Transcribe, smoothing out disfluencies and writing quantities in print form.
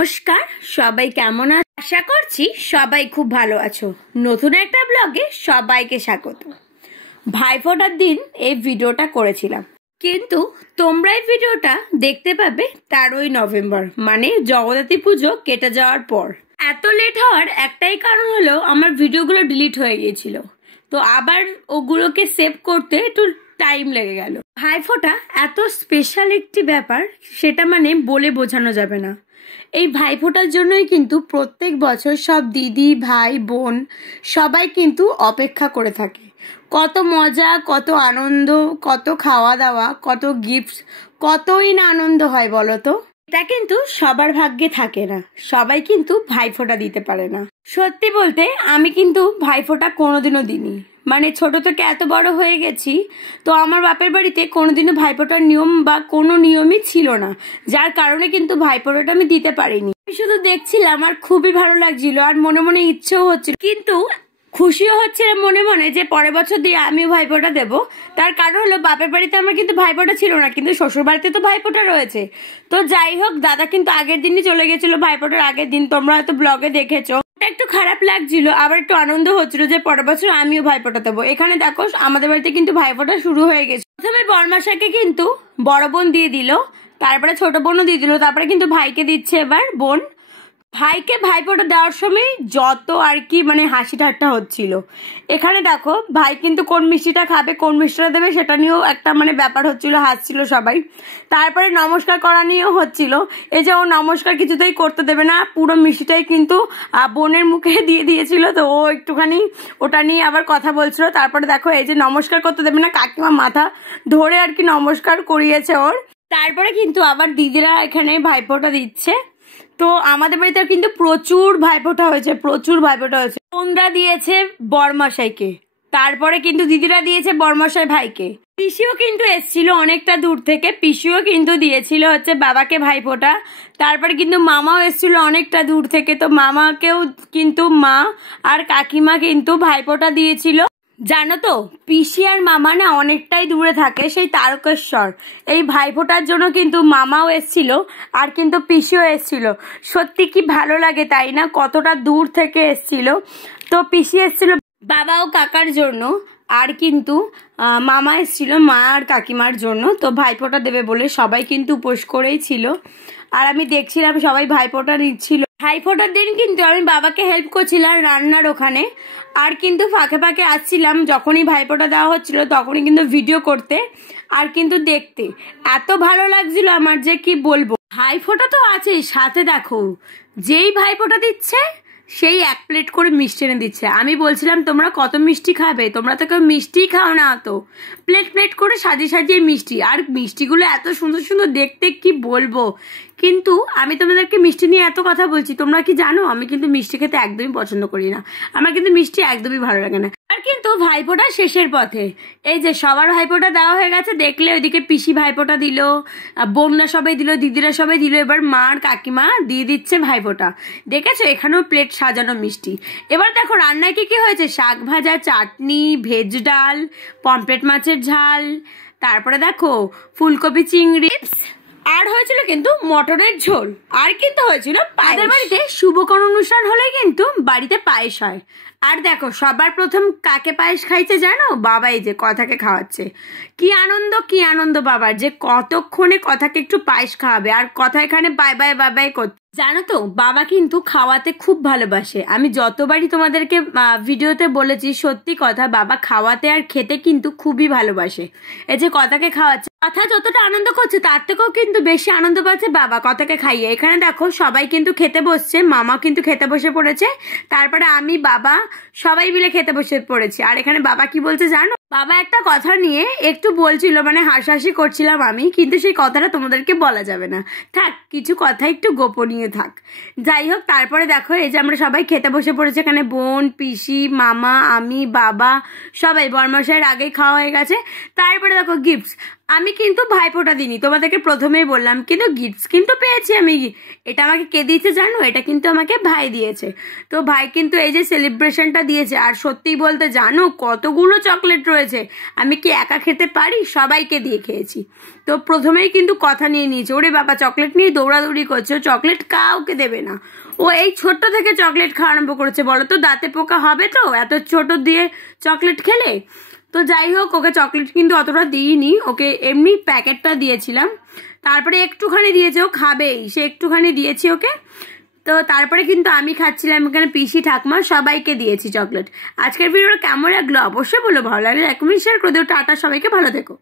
নমস্কার, সবাই কেমন আছো? আশা করছি সবাই খুব ভালো আছো। নতুন একটা ব্লগে সবাইকে স্বাগত। ভাইফোঁটার দিন এই ভিডিওটা করেছিলাম, কিন্তু তোমরা এই ভিডিওটা দেখতে পাবে 13ই নভেম্বর, মানে জগদ্ধাত্রী পুজো কেটে যাওয়ার পর। এত লেট হওয়ার একটাই কারণ হলো আমার ভিডিওগুলো ডিলিট হয়ে গিয়েছিল, তো আবার ওগুলোকে সেভ করতে একটু টাইম লেগে গেল। ভাইফোঁটা এত স্পেশাল একটি ব্যাপার, সেটা মানে বলে বোঝানো যাবে না। এই ভাইফোঁটার জন্যই কিন্তু প্রত্যেক বছর সব দিদি ভাই বোন সবাই কিন্তু অপেক্ষা করে থাকে। কত মজা, কত আনন্দ, কত খাওয়া দাওয়া, কত গিফট, কতই না আনন্দ হয় বলো তো। এটা কিন্তু সবার ভাগ্যে থাকে না, সবাই কিন্তু ভাইফোঁটা দিতে পারে না। সত্যি বলতে আমি কিন্তু ভাইফোঁটা কোনোদিনও দিইনি, মানে ছোট থেকে এত বড় হয়ে গেছি, তো আমার বাপের বাড়িতে কোনোদিনও ভাইফোঁটার নিয়ম বা কোনো নিয়মই ছিল না, যার কারণে কিন্তু ভাইফোঁটাটা আমি দিতে পারিনি। আমি শুধু দেখছিলাম আর খুবই ভালো লাগছিল, আর মনে মনে ইচ্ছেও হচ্ছিল, কিন্তু খুশিও হচ্ছিল মনে মনে যে পরের বছর দিয়ে আমিও ভাইফোঁটা দেবো। তার কারণ হলো বাপের বাড়িতে আমার কিন্তু ভাইফোঁটা ছিল না, কিন্তু শ্বশুর বাড়িতে তো ভাইফোঁটা রয়েছে। তো যাই হোক, দাদা কিন্তু আগের দিনই চলে গেছিল, ভাইফোঁটার আগের দিন, তোমরা হয়তো ব্লগে দেখেছো। একটু খারাপ লাগছিল, আবার একটু আনন্দ হচ্ছিল যে পরের বছর আমিও ভাইফোঁটা দেবো। এখানে দেখো আমাদের বাড়িতে কিন্তু ভাইফোঁটা শুরু হয়ে গেছে। প্রথমে বড়মাশাকে কিন্তু বড় বোন দিয়ে দিল, তারপরে ছোট বোনও দিয়ে দিল, তারপরে কিন্তু ভাইকে দিচ্ছে এবার বোন। ভাইকে ভাইফোঁটা দেওয়ার সময় যত আর কি মানে হাসি ঠাট্টা হচ্ছিল। এখানে দেখো ভাই কিন্তু কোন মিষ্টিটা খাবে, কোন মিষ্টিটা দেবে সেটা নিয়েও একটা মানে ব্যাপার হচ্ছিল, হাসছিল সবাই। তারপরে নমস্কার করা নিয়েও হচ্ছিল, এই যে ও নমস্কার কিছুতেই করতে দেবে না, পুরো মিষ্টিটাই কিন্তু বোনের মুখে দিয়ে দিয়েছিল, তো ও একটুখানি ওটা নিয়ে আবার কথা বলছিল। তারপরে দেখো এই যে নমস্কার করতে দেবে না, কাকিমা মাথা ধরে আর কি নমস্কার করিয়েছে ওর। তারপরে কিন্তু আবার দিদিরা এখানে ভাইফোঁটা দিচ্ছে। তো আমাদের বাড়িতে কিন্তু প্রচুর ভাইফোঁটা হয়েছে, প্রচুর ভাইফোঁটা হয়েছে। বোনরা দিয়েছে বড়মশাইকে, তারপরে কিন্তু দিদিরা দিয়েছে বড়মশাই ভাইকে। পিসিও কিন্তু এসেছিল অনেকটা দূর থেকে, পিসিও কিন্তু দিয়েছিল হচ্ছে বাবাকে ভাইফোঁটা। তারপরে কিন্তু মামাও এসেছিল অনেকটা দূর থেকে, তো মামাকেও কিন্তু মা আর কাকিমা কিন্তু ভাইফোঁটা দিয়েছিল। জানো তো, পিসি আর মামা না অনেকটাই দূরে থাকে, সেই তারকেশ্বর। এই ভাইফোঁটার জন্য কিন্তু মামাও এসছিল আর কিন্তু পিসিও এসছিল। সত্যি কি ভালো লাগে তাই না, কতটা দূর থেকে এসছিল। তো পিসি এসছিল বাবা ও কাকার জন্য, আর কিন্তু মামা এসছিল মা আর কাকিমার জন্য। তো ভাইফোঁটা দেবে বলে সবাই কিন্তু উপোস করেই ছিল, আর আমি দেখছিলাম সবাই ভাইফোঁটা দিচ্ছিল। ভাইফোঁটার দিন কিন্তু আমি বাবাকে হেল্প করছিলাম রান্নার ওখানে, আর কিন্তু ফাঁকে ফাঁকে আসছিলাম যখনই ভাইফোঁটা দেওয়া হচ্ছিল তখনই কিন্তু ভিডিও করতে আর কিন্তু দেখতে। এত ভালো লাগছিল আমার যে কি বলবো। ভাইফোঁটা তো আছেই, সাথে দেখো যেই ভাইফোঁটা দিচ্ছে সেই 1 প্লেট করে মিষ্টি এনে দিচ্ছে। আমি বলছিলাম তোমরা কত মিষ্টি খাবে, তোমরা তো কেউ মিষ্টি খাও না, তো প্লেট প্লেট করে সাজিয়ে সাজিয়ে মিষ্টি, আর মিষ্টিগুলো এত সুন্দর সুন্দর দেখতে কি বলবো। কিন্তু আমি তোমাদেরকে মিষ্টি নিয়ে এত কথা বলছি, তোমরা কি জানো আমি কিন্তু মিষ্টি খেতে একদমই পছন্দ করি না, আমার কিন্তু মিষ্টি একদমই ভালো লাগে না। আর কিন্তু ভাইফোঁটা শেষের পথে, এই যে সবার ভাইফোঁটা দেওয়া হয়ে গেছে, দেখলে ওইদিকে পিসি ভাইফোঁটা দিল, বোনরা সবাই দিল, দিদিরা সবাই দিল, এবার মা আর কাকিমা দিয়ে দিচ্ছে ভাইফোঁটা। দেখেছো এখানেও প্লেট সাজানো মিষ্টি। এবার দেখো রান্নায় কি কি হয়েছে, শাক ভাজা, চাটনি, ভেজ ডাল, পমফ্রেট মাছের ঝাল, তারপরে দেখো ফুলকপি চিংড়ি, আর হয়েছিল কিন্তু মটনের ঝোল, আর কিন্তু হয়েছিল আমাদের বাড়িতে শুভ কোনো অনুষ্ঠান হলে কিন্তু বাড়িতে পায়েস হয়। আর দেখো সবার প্রথম কাকে পায়েস খাইছে জানো, বাবা এই যে কথাকে খাওয়াচ্ছে। কি আনন্দ, কি আনন্দ বাবার, যে কতক্ষণে কথাকে একটু পায়েস খাওয়াবে, আর কথা এখানে বাই বাই বাই বাই করছে। জানো তো বাবা কিন্তু খাওয়াতে খুব ভালোবাসে, আমি যতবারই তোমাদেরকে ভিডিওতে বলেছি, সত্যি কথা, বাবা খাওয়াতে আর খেতে কিন্তু খুবই ভালোবাসে। এই যে কথাকে খাওয়াচ্ছে, কথা যতটা আনন্দ করছে তার থেকেও কিন্তু বেশি আনন্দ পাচ্ছে বাবা কথাকে খাইয়ে। এখানে দেখো সবাই কিন্তু খেতে বসছে, মামা কিন্তু খেতে বসে পড়েছে, তারপরে আমি বাবা সবাই মিলে খেতে বসে পড়েছি। আর এখানে বাবা কি বলছে জানো, বাবা একটা কথা নিয়ে একটু বলছিল, মানে হাসাহাসি করছিলাম আমি, কিন্তু সেই কথাটা তোমাদেরকে বলা যাবে না, থাক কিছু কথা একটু গোপনীয় থাক। যাই হোক, তারপরে দেখো এই যে আমরা সবাই খেতে বসে পড়েছি, এখানে বোন, পিসি, মামা, আমি, বাবা সবাই, বড়মশাইয়ের আগেই খাওয়া হয়ে গেছে। তারপরে দেখো গিফটস, আমি কিন্তু ভাইফোঁটা দিইনি, তোমাদেরকে প্রথমেই বললাম, কিন্তু গিফটস কিন্তু পেয়েছি আমি। এটা আমাকে কে দিয়েছে জানো? এটা কিন্তু আমাকে ভাই দিয়েছে। তো ভাই কিন্তু এই যে সেলিব্রেশনটা দিয়েছে, আর সত্যি বলতে জানো কতগুলো চকলেট রয়েছে, আমি কি একা খেতে পারি? সবাইকে দিয়ে খেয়েছি। তো প্রথমেই কিন্তু কথা নিয়ে নিয়েছে, ওরে বাবা চকলেট নিয়ে দৌড়াদৌড়ি করছে, চকলেট কাউকে দেবে না। ও এই ছোট্ট থেকে চকলেট খাওয়া আরম্ভ করেছে, বলো তো দাঁতে পোকা হবে তো এত ছোট দিয়ে চকলেট খেলে? তো যাই হোক, ওকে চকলেট কিন্তু অতটা দিইনি, ওকে এমনি প্যাকেটটা দিয়েছিলাম। তারপরে একটুখানি দিয়েছে, ও খাবেই, সে একটুখানি দিয়েছি ওকে। তো তারপরে কিন্তু আমি খাচ্ছিলাম, এখানে পিসি ঠাকমা সবাইকে দিয়েছি চকলেট। আজকের ভিডিওটা কেমন লাগলো অবশ্যই বলো, ভালো লাগলে লাইক কমেন্ট শেয়ার করে দিও। টাটা, সবাইকে ভালো থেকো।